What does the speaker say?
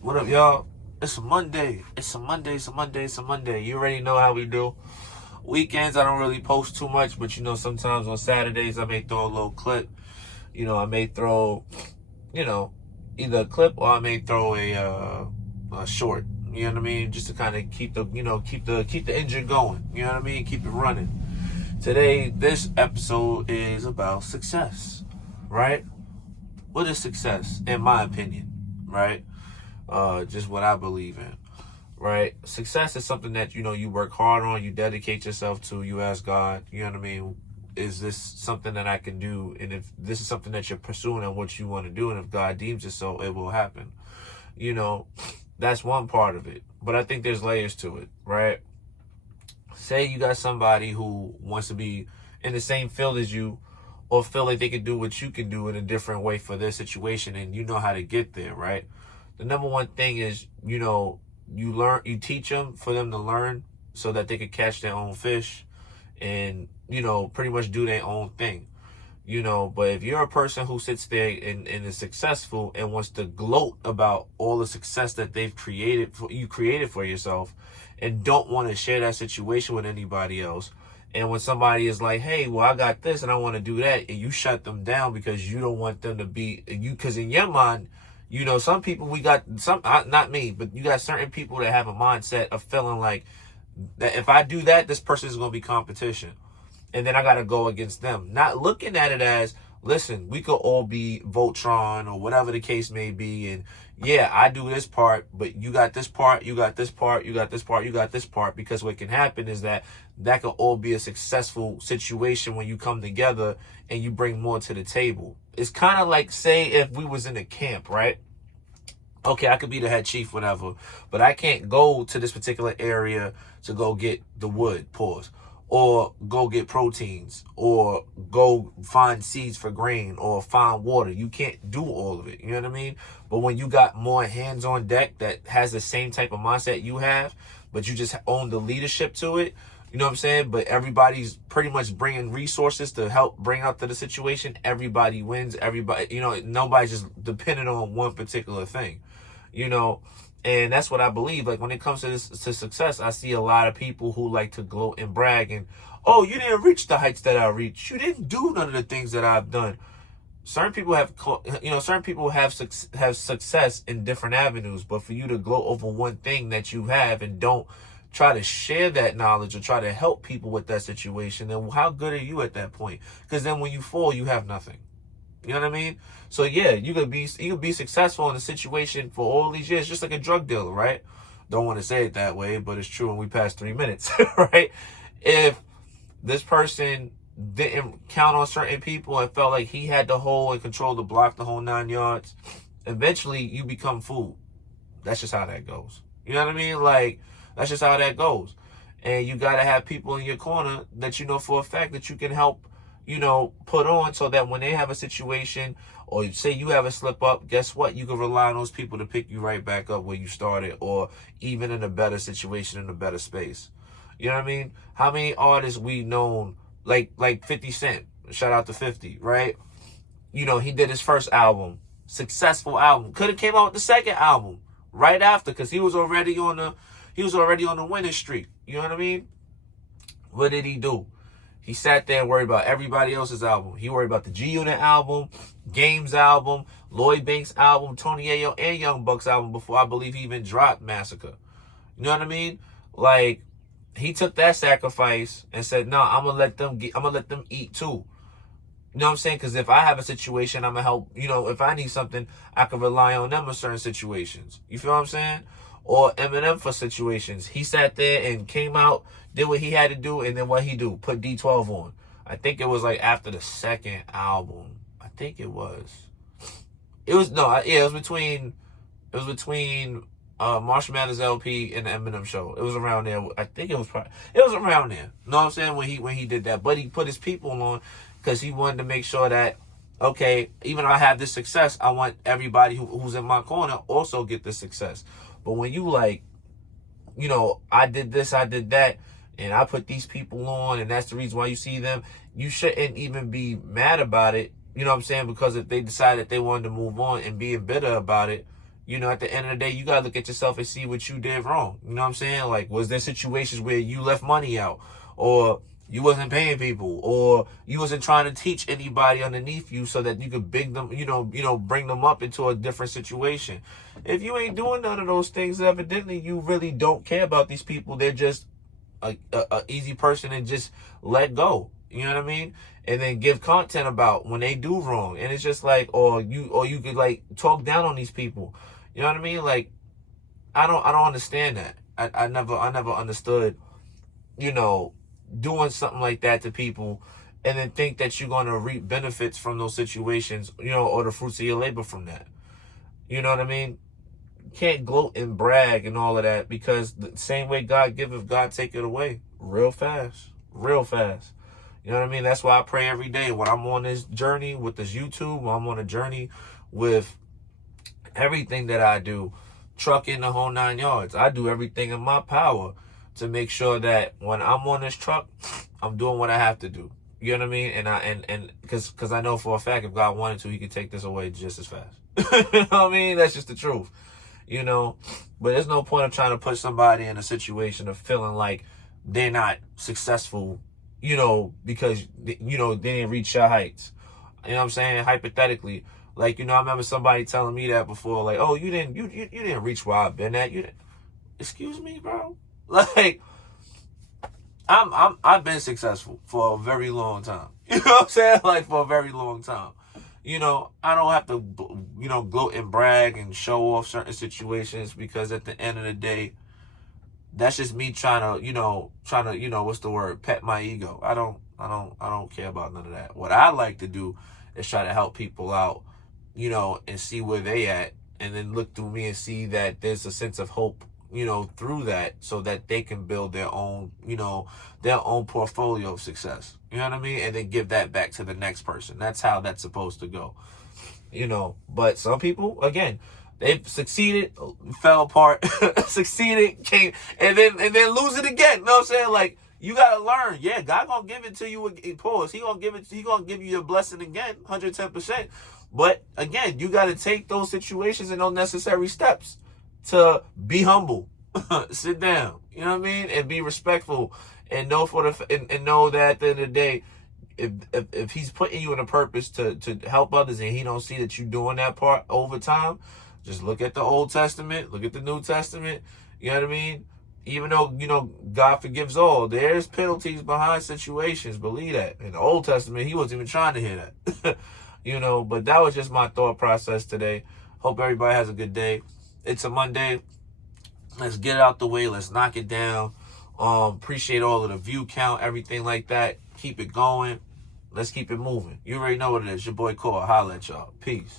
What up, y'all? It's a Monday. It's a Monday. It's a Monday. It's a Monday. You already know how we do. Weekends, I don't really post too much, but sometimes on Saturdays, I may throw a little clip. I may throw, you know, either a clip or I may throw a short. You know what I mean? Just to kind of keep the engine going. You know what I mean? Keep it running. Today, this episode is about success, right? What is success, in my opinion, right? Just what I believe in, right? Success is something that, you work hard on, you dedicate yourself to, you ask God, you know what I mean? Is this something that I can do? And if this is something that you're pursuing and what you want to do, and if God deems it so, it will happen. That's one part of it. But I think there's layers to it, right? Say you got somebody who wants to be in the same field as you, or feel like they can do what you can do in a different way for their situation, and you know how to get there, right? The number one thing is, you teach them for them to learn so that they could catch their own fish and, pretty much do their own thing. But if you're a person who sits there and is successful and wants to gloat about all the success that you created for yourself, and don't want to share that situation with anybody else, and when somebody is like, hey, well, I got this and I want to do that, and you shut them down because you don't want them to be, because in your mind, some people, not me, but you got certain people that have a mindset of feeling like that if I do that, this person is going to be competition. And then I got to go against them. Not looking at it as, listen, we could all be Voltron or whatever the case may be. And yeah, I do this part, but you got this part, you got this part, you got this part, you got this part. Because what can happen is that could all be a successful situation when you come together and you bring more to the table. It's kind of like, say, if we was in a camp, right? Okay, I could be the head chief, whatever, but I can't go to this particular area to go get the wood, pause, or go get proteins, or go find seeds for grain, or find water. You can't do all of it, you know what I mean? But when you got more hands on deck that has the same type of mindset you have, but you just own the leadership to it, you know what I'm saying? But everybody's pretty much bringing resources to help bring out to the situation. Everybody wins. Everybody, nobody's just dependent on one particular thing, and that's what I believe. Like, when it comes to success, I see a lot of people who like to gloat and brag and, oh, you didn't reach the heights that I reached. You didn't do none of the things that I've done. Certain people have success in different avenues, but for you to gloat over one thing that you have and don't try to share that knowledge or try to help people with that situation, then how good are you at that point? Because then when you fall, you have nothing. You know what I mean? So yeah, you could be successful in a situation for all these years, just like a drug dealer, right? Don't want to say it that way, but it's true. And we passed 3 minutes, right? If this person didn't count on certain people and felt like he had the whole and control the block, the whole 9 yards, eventually you become food. That's just how that goes. You know what I mean? Like, that's just how that goes. And you got to have people in your corner that you know for a fact that you can help, put on, so that when they have a situation, or say you have a slip up, guess what? You can rely on those people to pick you right back up where you started, or even in a better situation, in a better space. You know what I mean? How many artists we known, like 50 Cent, shout out to 50, right? He did his first album, successful album. Could have came out with the second album right after, because he was already on the winning streak. You know what I mean? What did he do? He sat there and worried about everybody else's album. He worried about the G-Unit album, Games album, Lloyd Banks album, Tony Ayo and Young Bucks album before I believe he even dropped Massacre. You know what I mean? Like, he took that sacrifice and said, no, I'm gonna let them eat too. You know what I'm saying? Because if I have a situation, I'm gonna help. If I need something, I can rely on them in certain situations. You feel what I'm saying? Or Eminem for situations. He sat there and came out, did what he had to do, and then what he do? Put D12 on. I think it was like after the second album. I think it was. It was between Marshall Mathers LP and the Eminem show. It was around there. I think it was around there. You know what I'm saying? When he did that. But he put his people on because he wanted to make sure that, okay, even though I have this success, I want everybody who's in my corner also get this success. But when you like, I did this, I did that, and I put these people on, and that's the reason why you see them, you shouldn't even be mad about it. You know what I'm saying? Because if they decided they wanted to move on and being bitter about it, You know, at the end of the day, you gotta look at yourself and see what you did wrong. You know what I'm saying? Like, was there situations where you left money out, or you wasn't paying people, or you wasn't trying to teach anybody underneath you so that you could bring them, bring them up into a different situation? If you ain't doing none of those things, evidently you really don't care about these people. They're just a easy person, and just let go. You know what I mean? And then give content about when they do wrong. And it's just like, or you could like talk down on these people. You know what I mean? Like, I don't understand that. I never understood, doing something like that to people, and then think that you're gonna reap benefits from those situations, or the fruits of your labor from that. You know what I mean? Can't gloat and brag and all of that, because the same way God giveth, God take it away real fast. You know what I mean? That's why I pray every day when I'm on this journey with this YouTube, when I'm on a journey with everything that I do, trucking the whole 9 yards. I do everything in my power to make sure that when I'm on this truck, I'm doing what I have to do. You know what I mean? And because I know for a fact, if God wanted to, he could take this away just as fast. You know what I mean? That's just the truth. But there's no point of trying to put somebody in a situation of feeling like they're not successful, because, they didn't reach your heights. You know what I'm saying? Hypothetically, like, I remember somebody telling me that before, like, oh, you didn't reach where I've been at. Excuse me, bro? Like, I've been successful for a very long time. You know what I'm saying? Like, for a very long time. I don't have to, gloat and brag and show off certain situations, because at the end of the day, that's just me trying to, what's the word? Pet my ego. I don't care about none of that. What I like to do is try to help people out, and see where they at, and then look through me and see that there's a sense of hope, through that, so that they can build their own, their own portfolio of success. You know what I mean? And then give that back to the next person. That's how that's supposed to go. But some people, again, they've succeeded, fell apart, succeeded, came, and then lose it again. You know what I'm saying? Like, you gotta learn. Yeah, God gonna give it to you in pause. He gonna give you your blessing again, 110%. But again, you gotta take those situations and those necessary steps to be humble, sit down. You know what I mean? And be respectful, and know and know that at the end of the day, if he's putting you in a purpose to help others, and he don't see that you doing that part over time, just look at the Old Testament, look at the New Testament. You know what I mean? Even though, God forgives all, there's penalties behind situations. Believe that. In the Old Testament, he wasn't even trying to hear that. But that was just my thought process today. Hope everybody has a good day. It's a Monday. Let's get it out the way. Let's knock it down. Appreciate all of the view count, everything like that. Keep it going. Let's keep it moving. You already know what it is. Your boy Core. Holla at y'all. Peace.